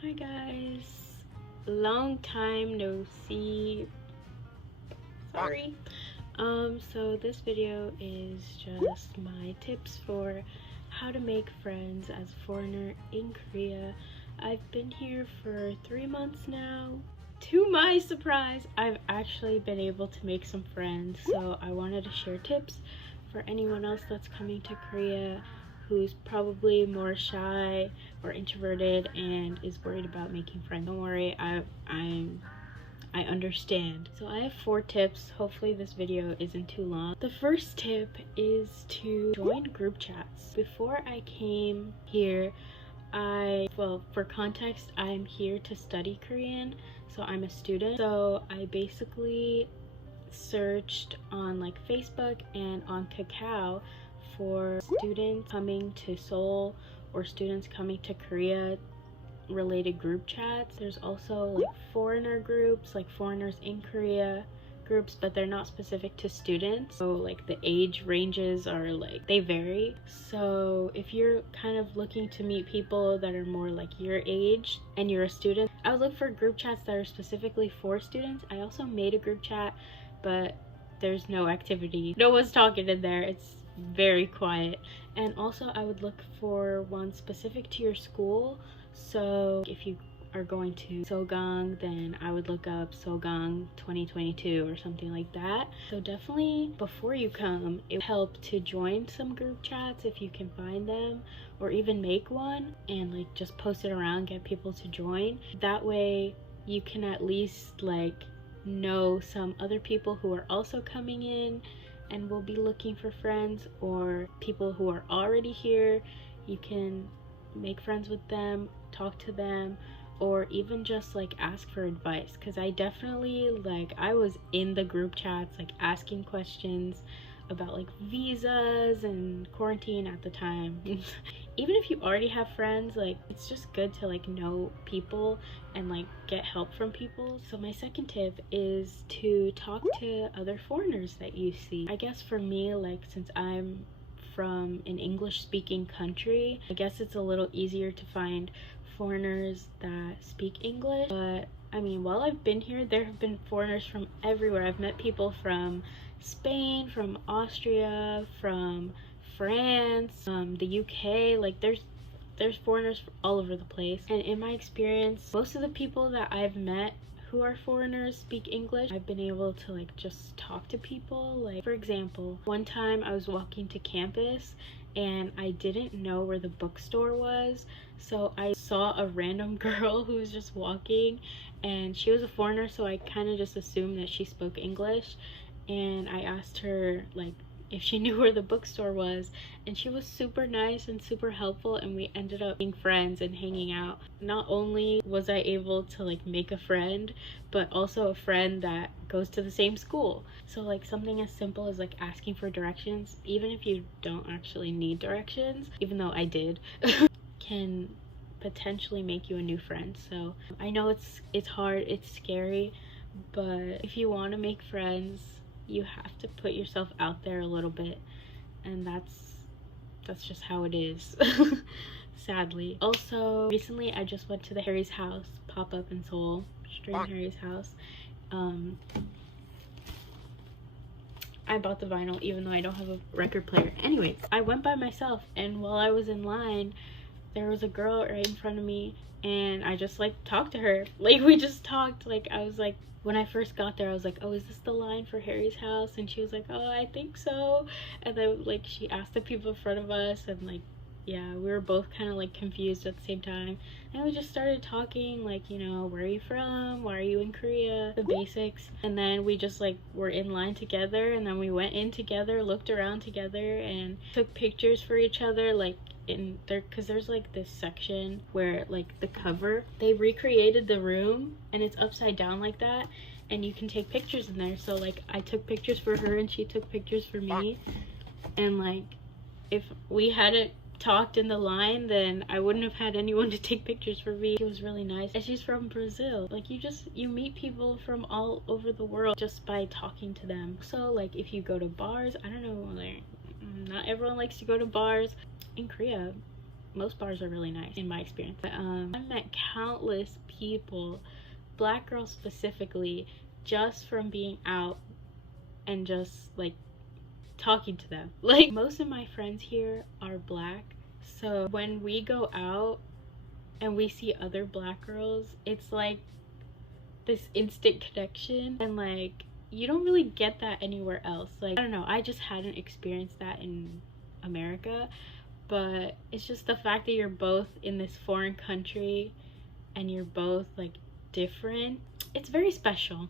Hi guys, long time no see. Sorry. So this video is just my tips for how to make friends as a foreigner in Korea. I've been here for 3 months now. To my surprise, I've actually been able to make some friends, so I wanted to share tips for anyone else that's coming to Korea who's probably more shy or introverted and is worried about making friends. Don't worry, I understand. So I have 4 tips. Hopefully this video isn't too long. The first tip is to join group chats. Before I came here, well, for context, I'm here to study Korean, so I'm a student. So I basically searched on like Facebook and on Kakao for students coming to Seoul or students coming to Korea related group chats. There's also like foreigner groups, like foreigners in Korea groups, but they're not specific to students, so like the age ranges are like they vary. So if you're kind of looking to meet people that are more like your age and you're a student, I would look for group chats that are specifically for students. I also made a group chat, but there's no activity, no one's talking in there, it's very quiet. And also I would look for one specific to your school. So if you are going to Sogang, then I would look up Sogang 2022 or something like that. So definitely before you come, it would help to join some group chats if you can find them, or even make one and like just post it around, get people to join. That way you can at least like know some other people who are also coming in and will be looking for friends, or people who are already here. You can make friends with them, talk to them, or even just like ask for advice, because I definitely I was in the group chats like asking questions about like visas and quarantine at the time. Even if you already have friends, like it's just good to like know people and like get help from people. So my second tip is to talk to other foreigners that you see. I guess for me, like since I'm from an English speaking country, I guess it's a little easier to find foreigners that speak English. But I mean, while I've been here, there have been foreigners from everywhere. I've met people from Spain, from Austria, from France, the UK. Like there's foreigners all over the place. And in my experience, most of the people that I've met who are foreigners speak English. I've been able to like just talk to people. Like for example, one time I was walking to campus and I didn't know where the bookstore was, so I saw a random girl who was just walking and she was a foreigner, so I kind of just assumed that she spoke English, and I asked her like if she knew where the bookstore was, and she was super nice and super helpful, and we ended up being friends and hanging out. Not only was I able to like make a friend, but also a friend that goes to the same school. So like something as simple as like asking for directions, even if you don't actually need directions, even though I did, can potentially make you a new friend. So I know it's hard, it's scary, but if you want to make friends, you have to put yourself out there a little bit, and that's just how it is. Sadly. Also, recently I just went to the Harry's House pop-up in Seoul, Stream Harry's House. I bought the vinyl even though I don't have a record player. Anyways, I went by myself, and while I was in line, there was a girl right in front of me, and I just like talked to her. Like we just talked. Like I was like, when I first got there, I was like, oh, is this the line for Harry's House? And she was like, oh, I think so. And then like she asked the people in front of us, and like yeah, we were both kind of like confused at the same time, and we just started talking, like, you know, where are you from, why are you in Korea, the basics. And then we just like were in line together, and then we went in together, looked around together, and took pictures for each other, like in there, because there's like this section where like the cover, they recreated the room and it's upside down like that, and you can take pictures in there. So like I took pictures for her and she took pictures for me, and like if we hadn't talked in the line, then I wouldn't have had anyone to take pictures for me. She was really nice, and she's from Brazil. Like you meet people from all over the world just by talking to them. So like if you go to bars, I don't know, like not everyone likes to go to bars in Korea. most bars are really nice in my experience. But I met countless people, black girls specifically, just from being out and just like talking to them. Like, most of my friends here are black, so when we go out and we see other black girls, it's like this instant connection, and like you don't really get that anywhere else. Like, I don't know, I just hadn't experienced that in America, but it's just the fact that you're both in this foreign country and you're both like different. It's very special.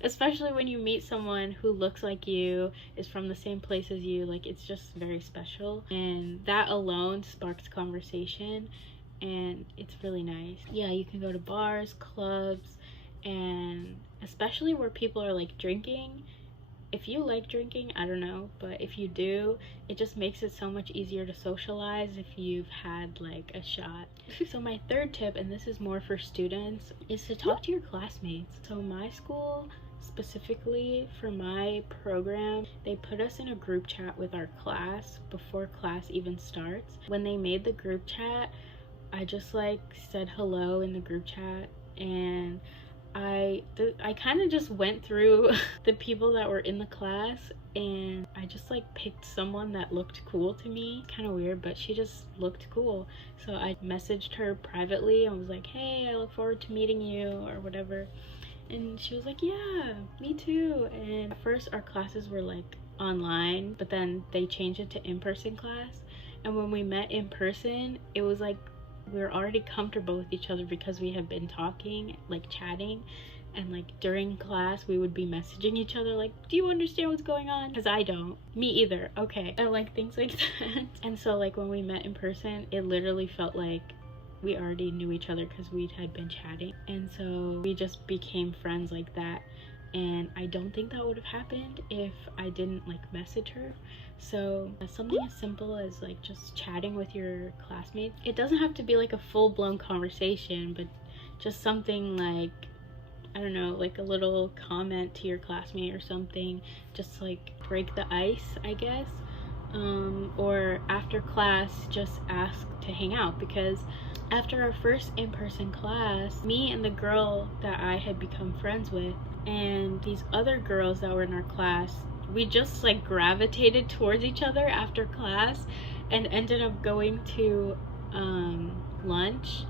Especially when you meet someone who looks like you, is from the same place as you. Like, it's just very special, and that alone sparks conversation, and it's really nice. Yeah, you can go to bars, clubs, and especially where people are like drinking. If you like drinking, I don't know, but if you do, it just makes it so much easier to socialize if you've had like a shot. So my third tip, and this is more for students, is to talk to your classmates. So my school, specifically for my program, they put us in a group chat with our class before class even starts. When they made the group chat, I just like said hello in the group chat, and I kind of just went through the people that were in the class, and I just like picked someone that looked cool to me. Kind of weird, but she just looked cool. So I messaged her privately and was like, hey, I look forward to meeting you, or whatever. And she was like, yeah, me too. And at first our classes were like online, but then they changed it to in-person class. And when we met in person, it was like we were already comfortable with each other because we had been talking, like chatting, and like during class we would be messaging each other like, do you understand what's going on? Because I don't. Me either. Okay. And like things like that. And so like when we met in person, it literally felt like we already knew each other because we had been chatting, and so we just became friends like that. And I don't think that would have happened if I didn't like message her. So something as simple as like just chatting with your classmates. It doesn't have to be like a full-blown conversation, but just something like, I don't know, like a little comment to your classmate or something, just like break the ice, I guess. Or after class, just ask to hang out, because after our first in-person class, me and the girl that I had become friends with and these other girls that were in our class, we just like gravitated towards each other after class and ended up going to lunch,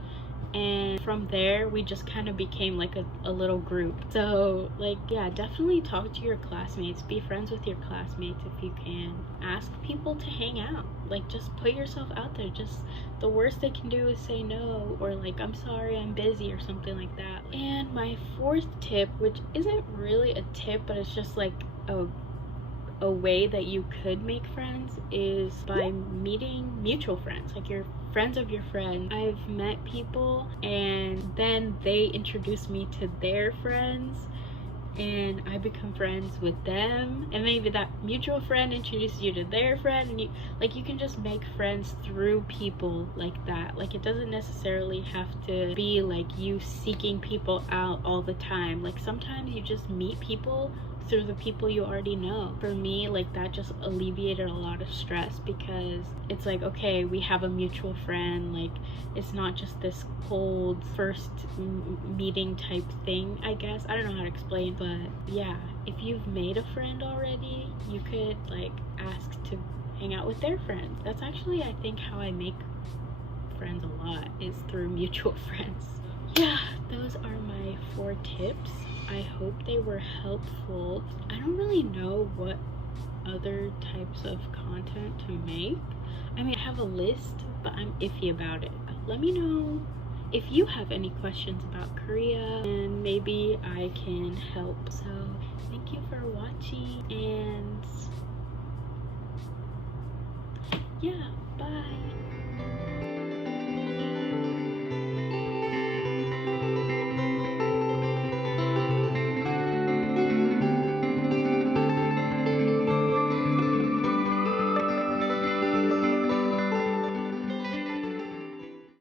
and from there we just kind of became like a little group. So like, yeah, definitely talk to your classmates, be friends with your classmates if you can. Ask people to hang out, like just put yourself out there. Just the worst they can do is say no, or like, I'm sorry, I'm busy, or something like that. And my fourth tip, which isn't really a tip, but it's just like a way that you could make friends, is by meeting mutual friends, like your friends of your friend. I've met people and then they introduce me to their friends, and I become friends with them, and maybe that mutual friend introduces you to their friend, and you can just make friends through people like that. Like, it doesn't necessarily have to be like you seeking people out all the time. Like, sometimes you just meet people through the people you already know. For me, like, that just alleviated a lot of stress, because it's like, okay, we have a mutual friend. Like, it's not just this cold first meeting type thing, I guess. I don't know how to explain, but yeah, if you've made a friend already, you could like ask to hang out with their friends. That's actually, I think, how I make friends a lot, is through mutual friends. Yeah, those are my 4 tips. I hope they were helpful. I don't really know what other types of content to make. I mean, I have a list, but I'm iffy about it. Let me know if you have any questions about Korea, and maybe I can help. So thank you for watching, and yeah, bye.